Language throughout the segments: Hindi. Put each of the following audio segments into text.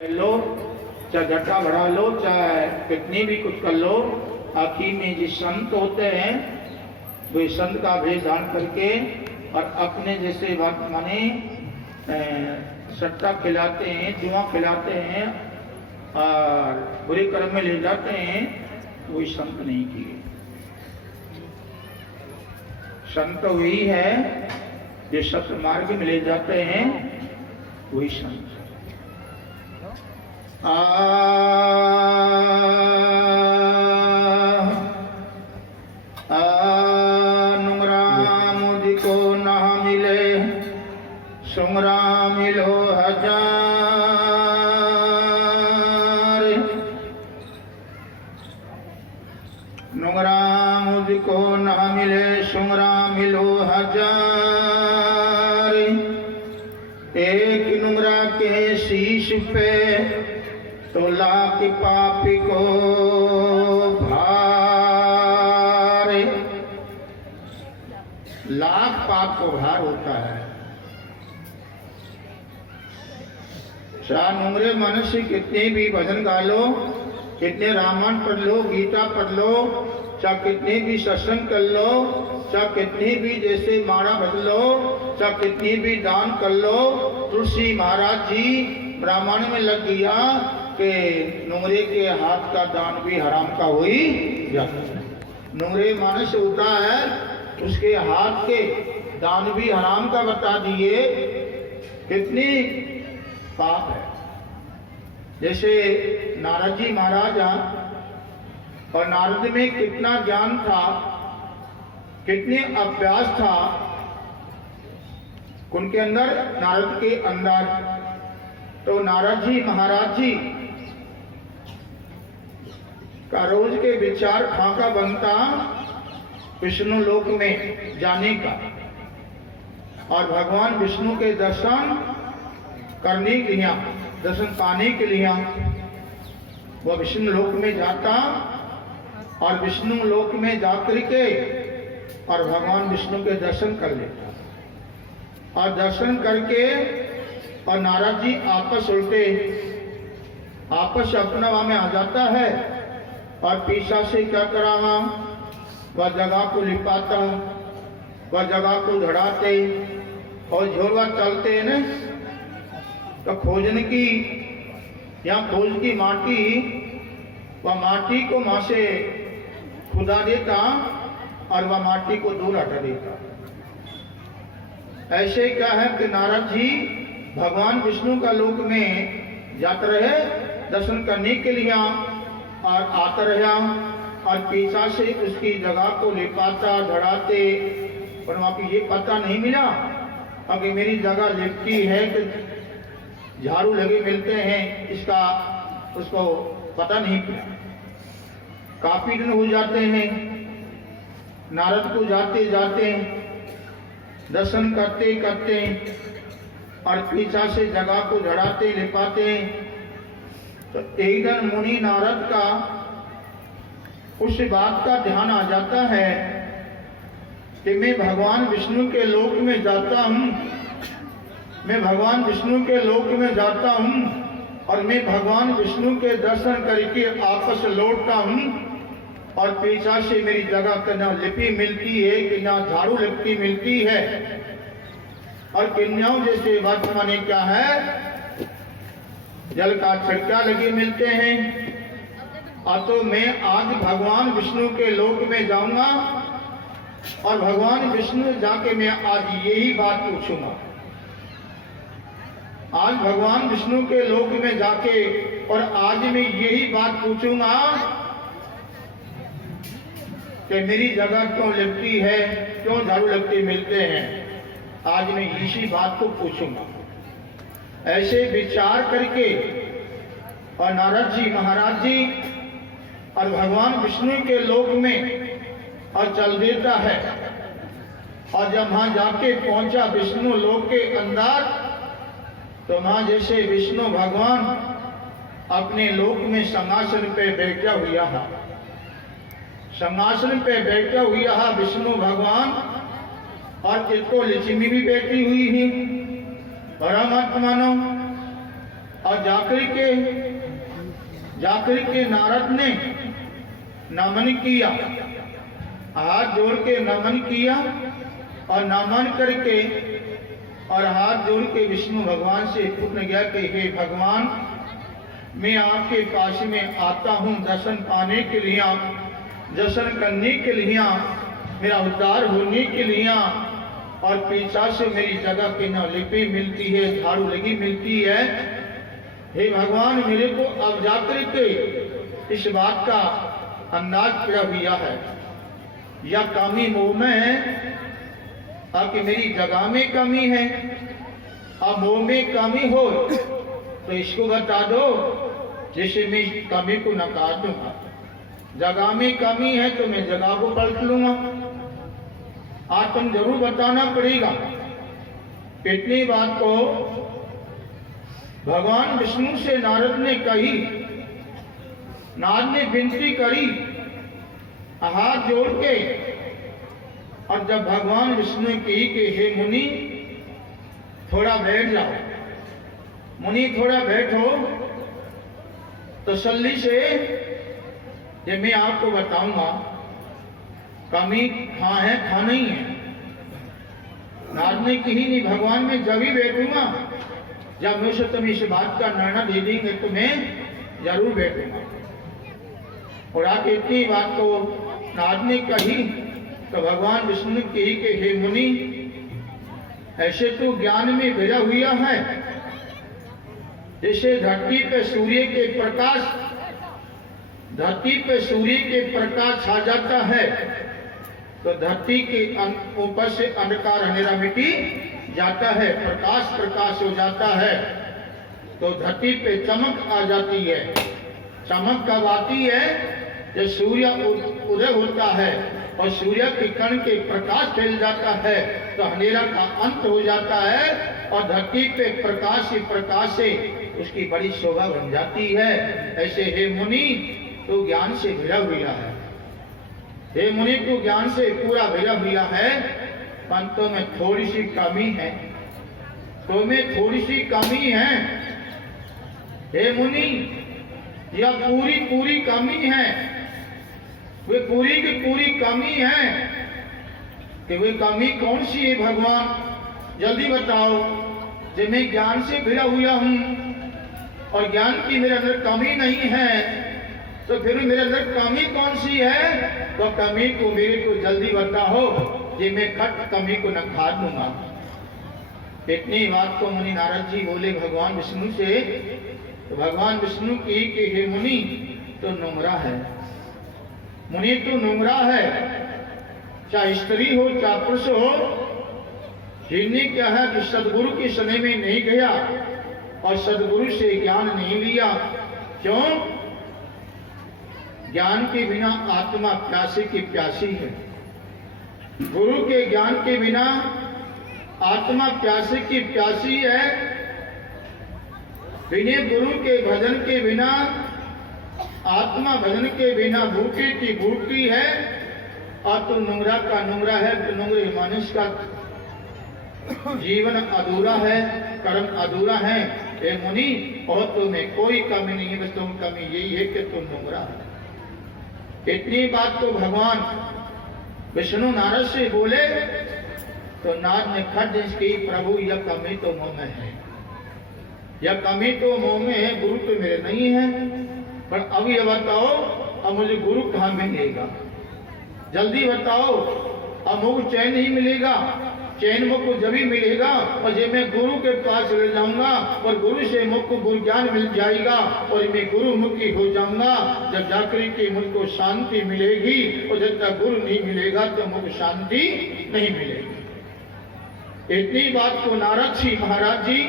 लो, चाहे झट्टा बढ़ा लो, चाहे कितनी भी कुछ कर लो, आखिर में जिस संत होते हैं वो संत का भेद धारण करके और अपने जैसे माने सट्टा खिलाते हैं, जुआ खिलाते हैं और बुरे कर्म में ले जाते हैं, वही संत नहीं किए। संत वही है जो सत्य मार्ग में ले जाते हैं, वही संत। नुंगरा मुझको न मिले, सुंगरा मिलो हजार। नुंगरा मुझको न मिले, सुंगरा मिलो हजार। एक नुंगरा के शीश पे तो लाख पापी को भार। लाख पाप को भार होता है। चाहे नुंगरे मनुष्य कितने भी भजन गा लो, कितने रामायण पढ़ लो, गीता पढ़ लो, चाहे कितने भी सत्संग कर लो, चाहे कितनी भी जैसे मारा बदल लो, चाहे कितनी भी दान कर लो। तुलसी महाराज जी ब्राह्मण में लग गया कि नुंगरे के हाथ का दान भी हराम का हो ही जाता है। नुंगरे मानस होता है, उसके हाथ के दान भी हराम का बता दिए, कितनी पाप है। जैसे नारद जी महाराज और नारद में कितना ज्ञान था, कितने अभ्यास था उनके अंदर, नारद के अंदर। तो नारद जी महाराज जी का रोज के विचार खाका बनता विष्णु लोक में जाने का और भगवान विष्णु के दर्शन करने के लिए, दर्शन पाने के लिए वह विष्णु लोक में जाता और विष्णु लोक में जाकर के और भगवान विष्णु के दर्शन कर लेता और दर्शन करके और नारद जी आपस उल्टे आपस अपना वहां में आ जाता है और पीछा से क्या करावा, वह जगह को लिपाता, वह जगह को धड़ाते और झोलवा चलते हैं न, तो खोजने की या खोज की माटी, वह माटी को वहां से खुदा देता और वह माटी को दूर हटा देता। ऐसे क्या है कि नारद जी भगवान विष्णु का लोक में जाते रहे दर्शन करने के लिए और आते रहा और पीछा से उसकी जगह को लिपाता धड़ाते, पर वहां की ये पता नहीं मिला अगर मेरी जगह लिपटी है कि झाड़ू लगे मिलते हैं, इसका उसको पता नहीं किया। काफी दिन हो जाते हैं, नारद को जाते जाते दर्शन करते करते और पीछा से जगह को झड़ाते लिपाते, तो एक दिन मुनि नारद का उस बात का ध्यान आ जाता है कि मैं भगवान विष्णु के लोक में जाता हूँ, मैं भगवान विष्णु के लोक में जाता हूँ और मैं भगवान विष्णु के दर्शन करके आपस लौटता हूँ और पीछा से मेरी जगह का ना लिपि मिलती है कि ना झाड़ू लिपटी मिलती है और किन्याओं जैसे वर्तमान क्या है, जल का छक्का लगे मिलते हैं। तो मैं आज भगवान विष्णु के लोक में जाऊंगा और भगवान विष्णु जाके मैं आज यही बात पूछूंगा। आज भगवान विष्णु के लोक में जाके और आज मैं यही बात पूछूंगा कि मेरी जगह क्यों लिपटी है, क्यों झाड़ू लगते मिलते हैं। आज मैं इसी बात को पूछूंगा। ऐसे विचार करके और नारद जी महाराज जी और भगवान विष्णु के लोक में और चल देता है और जब वहां जाके पहुंचा विष्णु लोक के अंदर, तो वहां जैसे विष्णु भगवान अपने लोक में सिंहासन पे बैठा हुआ है, सिंहासन पे बैठा हुआ है विष्णु भगवान और इसको लक्ष्मी भी बैठी हुई है। परमात्मा और जाकर के नारद ने नमन किया, हाथ जोड़ के नमन किया और नमन करके और हाथ जोड़ के विष्णु भगवान से पूछने गया कि हे भगवान, मैं आपके पास में आता हूँ दर्शन पाने के लिए, दर्शन करने के लिए, मेरा उद्धार होने के लिए, और पीछा से मेरी जगह की न लिपि मिलती है, झाड़ू लगी मिलती है। हे भगवान, मेरे को अब जाकर के इस बात का अंदाज पड़ा हुआ है, या कमी मोह में है, ताकि मेरी जगह में कमी है। अब मोह में कमी हो तो इसको बता दो, जिससे मैं कमी को नकार दूंगा। जगह में कमी है तो मैं जगह को पलट लूंगा। आज तुम जरूर बताना पड़ेगा। इतनी बात को भगवान विष्णु से नारद ने कही। नारद ने विनती करी हाथ जोड़ के, और जब भगवान विष्णु की कि हे मुनि थोड़ा बैठ जाओ, मुनि थोड़ा बैठो, तसल्ली से जब मैं आपको बताऊंगा कमी कहाँ है कहाँ नहीं है। नारद ने कही नहीं, भगवान मैं जब ही बैठूंगा जब मुझसे तुम इस बात का निर्णय दे देंगे तो मैं जरूर बैठूंगा। और आके इतनी बात को नारद ने कही तो भगवान विष्णु कही कि हे मुनि, ऐसे तो ज्ञान में भिड़ा हुआ है, जैसे धरती पे सूर्य के प्रकाश छा जाता है तो धरती के ऊपर से अंधकार अंधेरा मिटी जाता है, प्रकाश हो जाता है, तो धरती पे चमक आ जाती है। चमक कब आती है? जब सूर्य उदय होता है और सूर्य के किरण के प्रकाश फैल जाता है तो अंधेरा का अंत हो जाता है, और धरती पे प्रकाश से उसकी बड़ी शोभा बन जाती है। ऐसे हे मुनि तो ज्ञान से घिरा हुआ है, हे मुनि को ज्ञान से पूरा घिरा हुआ है, परंतु में थोड़ी सी कमी है, तो में थोड़ी सी कमी है। हे मुनि, यह पूरी कमी है, वे पूरी की पूरी कमी है कि वे कमी कौन सी है भगवान, जल्दी बताओ। जब मैं ज्ञान से घिरा हुआ हूँ और ज्ञान की मेरे अंदर कमी नहीं है, तो फिर मेरे अंदर कमी कौन सी है? तो कमी को मेरे को जल्दी बताओ, ये मैं खट कमी को न खा दूंगा। इतनी बात को मुनि नारद जी बोले भगवान विष्णु से, तो भगवान विष्णु की कि हे मुनि तो नुंगरा है, मुनि तो नुंगरा है, चाहे स्त्री हो चाहे पुरुष हो। जिन्हें क्या है कि सदगुरु के सने में नहीं गया और सदगुरु से ज्ञान नहीं लिया। क्यों? ज्ञान के बिना आत्मा प्यासी की प्यासी है, गुरु के ज्ञान के बिना आत्मा प्यासी की प्यासी है। बिना गुरु के भजन के बिना आत्मा भजन के बिना भूखी की भूखी है, और तो नुंगरा का नुंगरा है, तो नुंगरे मानुष का जीवन अधूरा है, कर्म अधूरा है। हे मुनि, और तुम्हें कोई कमी नहीं है, बस तुम कमी यही है कि तुम नुंगरा है। इतनी बात तो भगवान विष्णु नारद से बोले तो नारद ने खट की, प्रभु यह कमी तो मोह में है, यह कमी तो मोह में है, गुरु तो मेरे नहीं है। पर अब ये बताओ, अब मुझे गुरु कहाँ मिलेगा? जल्दी बताओ। अब मुझको चैन नहीं मिलेगा, चैन मुझको जब ही मिलेगा और जब मैं गुरु के पास ले जाऊंगा और गुरु से मुझको गुरु ज्ञान मिल जाएगा और मैं गुरु मुखी हो जाऊंगा। जब जाकर के मुझको शांति मिलेगी, और जब तक गुरु नहीं मिलेगा तो मुझको शांति नहीं मिलेगी। इतनी बात को नारद जी महाराज जी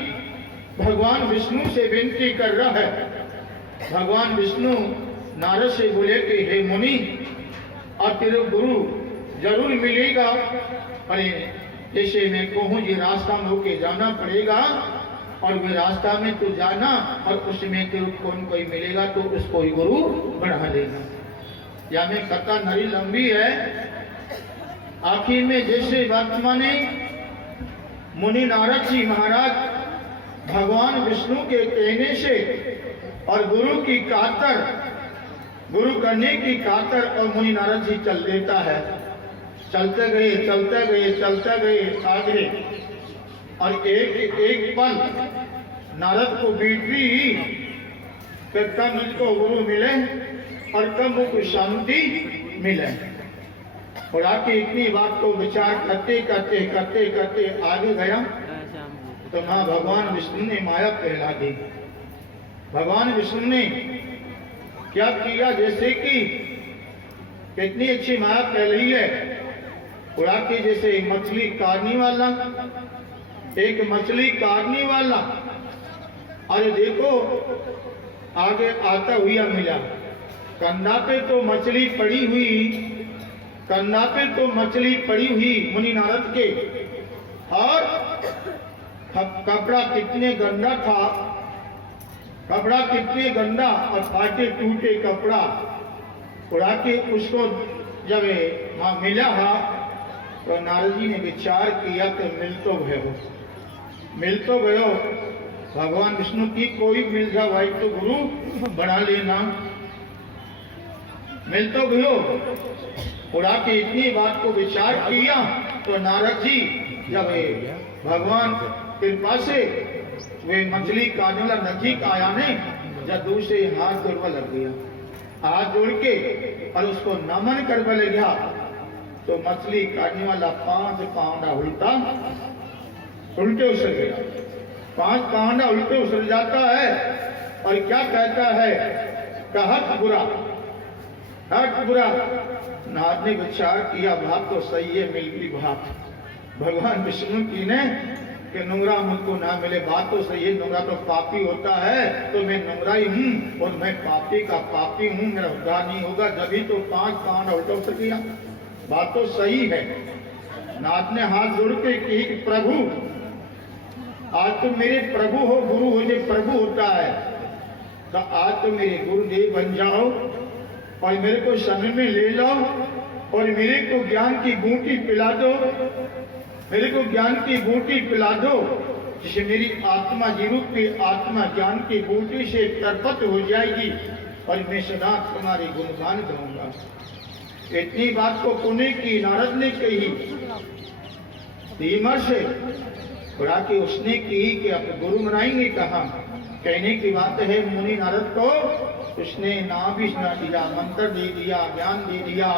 भगवान विष्णु से विनती कर रहा है। भगवान विष्णु नारद से बोले कि हे मुनि, अब तेरे गुरु जरूर मिलेगा। अरे जैसे मैं कहूँ ये रास्ता में होके जाना पड़ेगा, और वे रास्ता में तो जाना और उसमें तेरे कौन कोई मिलेगा तो उसको ही गुरु बढ़ा लेना। या में कथा नरी लंबी है। आखिर में जैसे वर्तमान मुनि नारद जी महाराज भगवान विष्णु के कहने से और गुरु की खातर, गुरु करने की खातर और मुनि नारद जी चल देता है। चलते गए चलते गए चलते गए आगे, और एक पल नारद को बीती कि कब मुझको गुरु मिले और कब मुझको शांति मिले। और आके इतनी बात को विचार करते करते करते करते आगे गया तो माँ भगवान विष्णु ने माया फैला दी। भगवान विष्णु ने क्या किया, जैसे कि कितनी अच्छी माया फैली है। उड़ा के जैसे मछली काटने वाला, एक मछली काटने वाला, अरे देखो आगे आता हुआ मिला। कंधा पे तो मछली पड़ी हुई, कंधा पे तो मछली पड़ी हुई मुनि नारद के, और कपड़ा कितने गंदा था, कपड़ा कितने गंदा और फाटे टूटे कपड़ा। उड़ा के उसको जब वहां मिला हा तो नारद जी ने विचार किया कि मिल तो गयो, मिल तो गयो। भगवान विष्णु की कोई मिल जाए भाई तो गुरु बना लेना, मिल तो गयो। उड़ा के इतनी बात को विचार किया तो नारद जी जब भगवान कृपा से वे मछली काटने वाला नजीक आया ने, जब दूसरे हाथ जोड़वा लग गया, हाथ जोड़ के और उसको नमन करने लगा तो मछली काटने वाला 5 पांडा उल्टे उछल गया। 5 पांडा उल्टे उछल जाता है और क्या कहता है, कहत बुरा, हट बुरा। नाथ ने विचार किया बात तो सही है, मिल गई बात भगवान विष्णु की ने कि नुंगरा मुझको ना मिले, बात तो सही है। नुंगरा तो पापी होता है, तो मैं नुंगरा ही हूँ और मैं पापी का पापी हूँ, मेरा उद्धार नहीं होगा। जब तो 5 पांडा उल्टा उछल गया, बात तो सही है। नाथ ने हाथ जोड़ के कि प्रभु आज तो मेरे प्रभु हो, गुरु हो, जो प्रभु होता है तो आज तो मेरे गुरुदेव बन जाओ और मेरे को समय में ले लो और मेरे को ज्ञान की बूटी पिला दो, मेरे को ज्ञान की बूटी पिला दो, जिससे मेरी आत्मा जीरूप की आत्मा ज्ञान की बूटी से तरपत हो जाएगी और मैं सदा तुम्हारे गुणगान गाऊंगा। इतनी बात को पुण्य की नारद ने कही, धीमा से बुरा की उसने की कि अब गुरु बनाएंगे कहा। कहने की बात है मुनि नारद को उसने नाम भी सुना दिया, मंत्र दे दिया, ज्ञान दे दिया,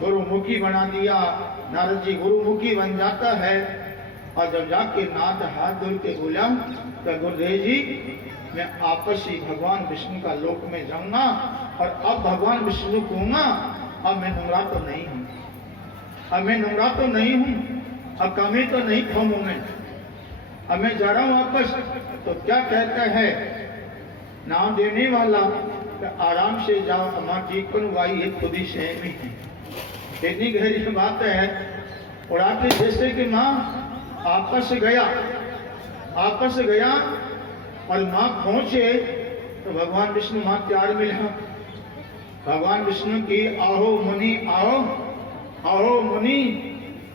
गुरुमुखी बना दिया। नारद जी गुरुमुखी बन जाता है और जब जाके नाथ हाथ जोड़ के बोला तो गुरुदेव जी मैं आपस ही भगवान विष्णु का लोक में जाऊंगा और अब भगवान विष्णु कहूंगा अब मैं नुंगरा तो नहीं हूं, अब मैं नुंगरा तो नहीं हूं, अब कमी तो नहीं खाऊं मैं, अब मैं जा रहा हूं वापस। तो क्या कहता है नाम देने वाला, तो आराम से जाओ, हमारी जीवन वाई है खुद ही सहम ही है। इतनी गहरी बात है। और आपने जैसे कि माँ आपस गया और माँ पहुंचे तो भगवान विष्णु माँ तैयार मिला। भगवान विष्णु की आओ मुनि आओ, आओ मुनि,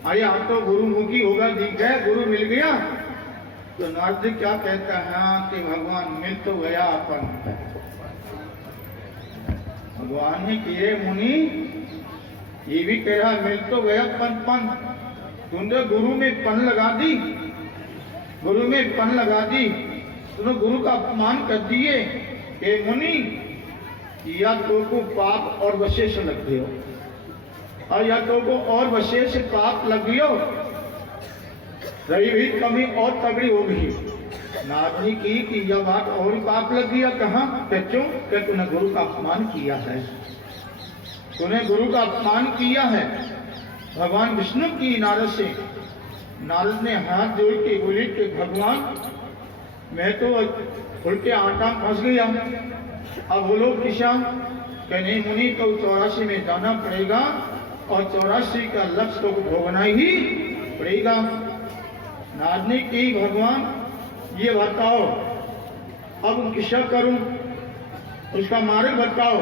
अरे आप तो गुरुमुखी होगा, दिख गया, गुरु मिल गया। तो नारद क्या कहता है कि भगवान मिल तो गया अपन। भगवान ने किए मुनि ये भी कह रहा मिल तो गया पन, तुमने गुरु में पन लगा दी, गुरु में पन लगा दी, तुमने गुरु का अपमान कर दिए। हे मुनि या तो को पाप और विशेष लग गयो और या तो को और विशेष पाप लग गयो, रही हुई कमी और तगड़ी हो गई। नारद की कि यह बात और पाप लग गया, कहा क्यों कि तूने गुरु का अपमान किया है, तूने गुरु का अपमान किया है। भगवान विष्णु की नारद से, नारद ने हाथ जोड़ के बोले कि भगवान मैं तो उल्टे आटा फंस गया, अब बोलो किसान कहने मुनि तो 84 में जाना पड़ेगा और 84 का लक्ष्य तो भोगना ही पड़ेगा। नारद ने की भगवान ये बताओ अब किसा करूं, उसका मार्ग बताओ।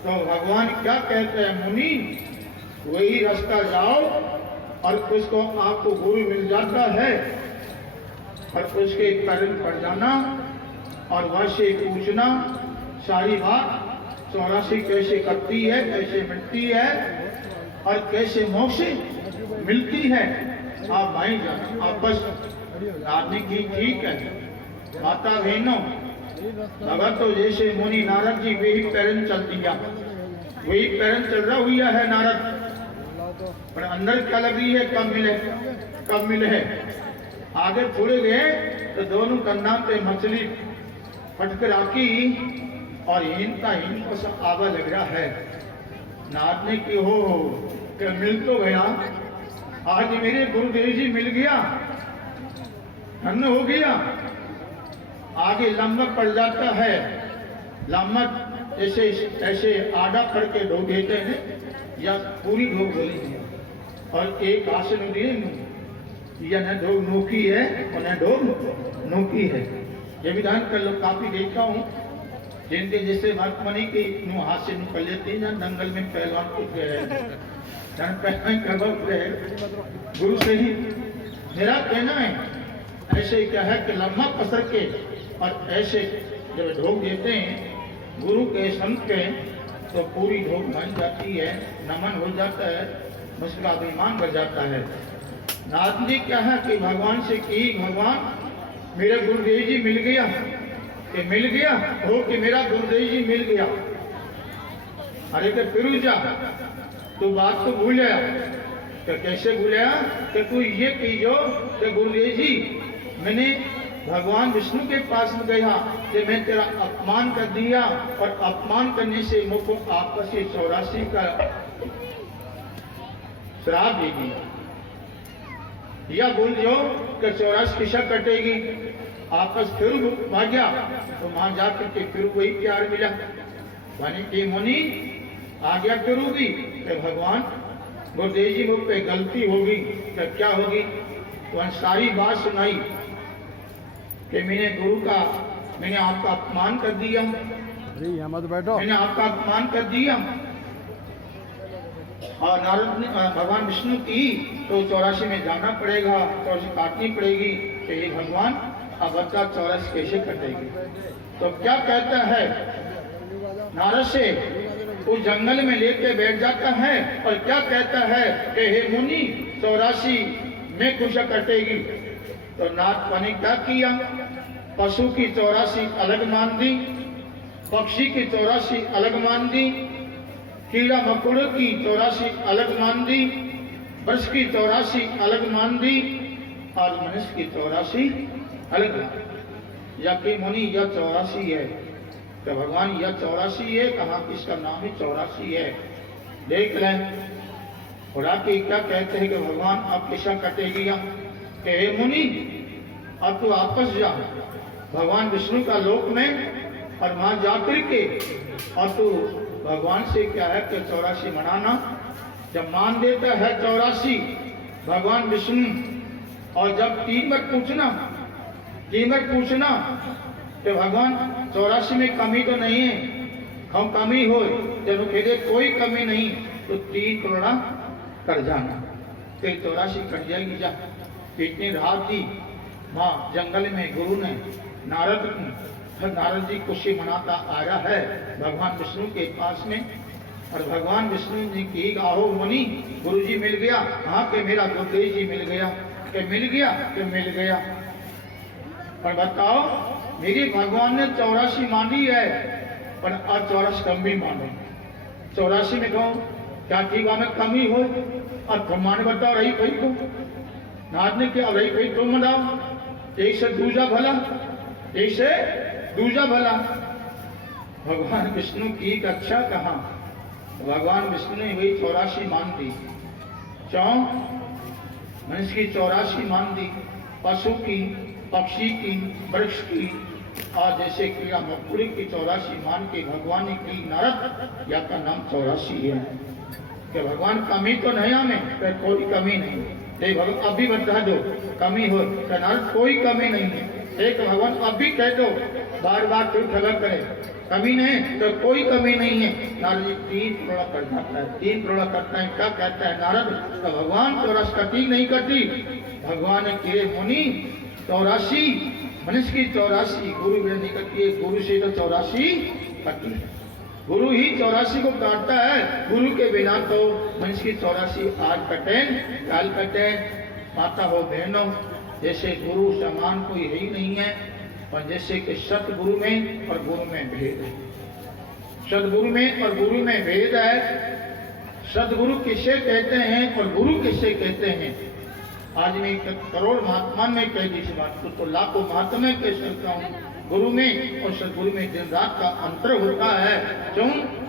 तो भगवान क्या कहते हैं मुनि वही रास्ता जाओ और उसको आपको गुरु मिल जाता है और उसके पैरों पड़ जाना और वह से पूछना सारी बात 84 कैसे करती है, कैसे मिलती है और कैसे मोक्ष मिलती है। आप भाई जाना, आप बस आदमी की ठीक है। माता बहनों, भगत तो जैसे मुनि नारद जी वही पैरन चल दिया, वही पैरन चल रहा हुआ है नारद, पर अंदर क्या लग रही है, कब मिले है। आगे थोड़े गए तो दोनों कंधा पे मछली फटकर आकी और हीन को सब आवा लग रहा है। नाथ ने कि हो क्या मिल तो गया, आज मेरे गुरुदेव जी मिल गया, धन्य हो गया। आगे लंबा पड़ जाता है, लंबा जैसे ऐसे आधा पड़ के ढो देते हैं या पूरी ढो बोलेंगे और एक आसन दिए या न ढो नोकी है और न ढो नोकी है। ये विधान कर लो, काफी देखा हूँ जिनके जैसे महात्मनी के नु हाथ से कर लेते हैं, दंगल में पहलवान उठ गए, गुरु से ही मेरा कहना है। ऐसे क्या है कि लम्हा पसर के और ऐसे जब ढोक देते हैं गुरु के संत के तो पूरी ढोक बन जाती है, नमन हो जाता है, उसका अभिमान बढ़ जाता है। नाथ जी क्या है कि भगवान से कि भगवान मेरे गुरुदेव जी मिल गया, कि मिल गया हो कि मेरा गुरुदेव जी मिल गया। अरे कि फिर जा तो बात तो भूल गया, तो कैसे भूला कि तू ये कीजो कि गुरुदेव जी मैंने भगवान विष्णु के पास में गया कि मैं तेरा अपमान कर दिया और अपमान करने से मुझको आपस से 84 का श्राप देगी, या बोल दो कि 84 किसा कटेगी। आपस फिर भाग गया तो वहां जाकर के फिर वही प्यार मिला, वानी की मुनि आ गया फिर भी कि भगवान गुरुदेव जी मुझ पे गलती होगी तो क्या होगी। तो सारी बात सुनाई कि मैंने आपका अपमान कर दिया, मत बैठो, मैंने आपका अपमान कर दिया। और नारद ने भगवान विष्णु की तो 84 में जाना पड़ेगा, 84 काटनी पड़ेगी। तो ये भगवान अब बच्चा 84 कैसे कटेगी। तो क्या कहता है नारद से, उस जंगल में लेके बैठ जाता है और क्या कहता है कि हे मुनि 84 में कुछ कटेगी। तो नाथ ने क्या किया, पशु की 84 अलग मान दी, पक्षी की 84 अलग मान दी, कीड़ा मकोड़े की 84 अलग मान दी, वृक्ष की 84 अलग मान दी और मनुष्य की 84 अलग मान दी। या कि मुनि यह 84 है, तो भगवान यह 84 है, कहाँ इसका नाम ही 84 है। देख लें खुदा के क्या कहते हैं कि भगवान अब किसा कटेगी। कि हे मुनि अब तो आपस जा भगवान विष्णु का लोक में और वहां जाकर के और तू भगवान से क्या है कि 84 मनाना। जब मान देता है 84 भगवान विष्णु, और जब 3 बार पूछना तो भगवान 84 में कमी तो नहीं है, हम कमी हो जब कहते कोई कमी नहीं तो 3 करोड़ा कर जाना, फिर 84 कट जाएगी। जा इतनी रात दी वहाँ जंगल में गुरु ने नारद जी खुशी मनाता आ रहा है भगवान विष्णु के पास में। और भगवान विष्णु जी की आहो मुनि गुरु जी मिल गया, हाँ के मेरा गुरुदेव जी मिल गया, कि मिल गया कि मिल गया। पर बताओ मेरी भगवान ने 84 मानी है पर आज 84 कम भी मानो। 84 में कहूँ क्या ठीक में कमी हो और तुम माने बताओ रही भाई को नाथ ने क्या रही भाई तुम मनाओ एक से दूजा भला, एक से दूजा भला। भगवान विष्णु की कक्षा कहा, भगवान विष्णु ने वही 84 मान दी, मनुष्य की 84 मान दी, पशु की, पक्षी की, वृक्ष की और जैसे कीड़ा मकोड़े की 84 मान के भगवान ने की नारद या का नाम 84 है। कि भगवान कमी तो नहीं हमें, तो कोई कमी नहीं। एक भगवान अभी बता दो कमी हो तो नारद कोई कमी नहीं है। एक भगवान अभी कह दो, बार बार क्यों ठगा करे, कमी नहीं तो कोई कमी नहीं है। नारद जी 3 करोड़ कर जाता है, 3 करोड़ करता है। क्या कहता है नारद, तो भगवान तो रस कटी नहीं कटी। भगवान ने किए मुनि 84 मनुष्य की 84 गुरु बिना नहीं कटती है, गुरु से तो 84 कटती है। गुरु ही 84 को काटता है, गुरु के बिना तो मनुष्य की 84 आज कटे काल कटे। माता हो बहनों, जैसे गुरु समान कोई है ही नहीं है, और जैसे कि सतगुरु में और गुरु में भेद है। सदगुरु में और गुरु में भेद है। सदगुरु किसे कहते हैं और गुरु किसे कहते हैं? आज मैं करोड़ महात्मा में कह दी इस बात को, तो लाखों महात्मा में कह सकता हूँ। गुरु में और सदगुरु में दिन रात का अंतर होता है। क्यों?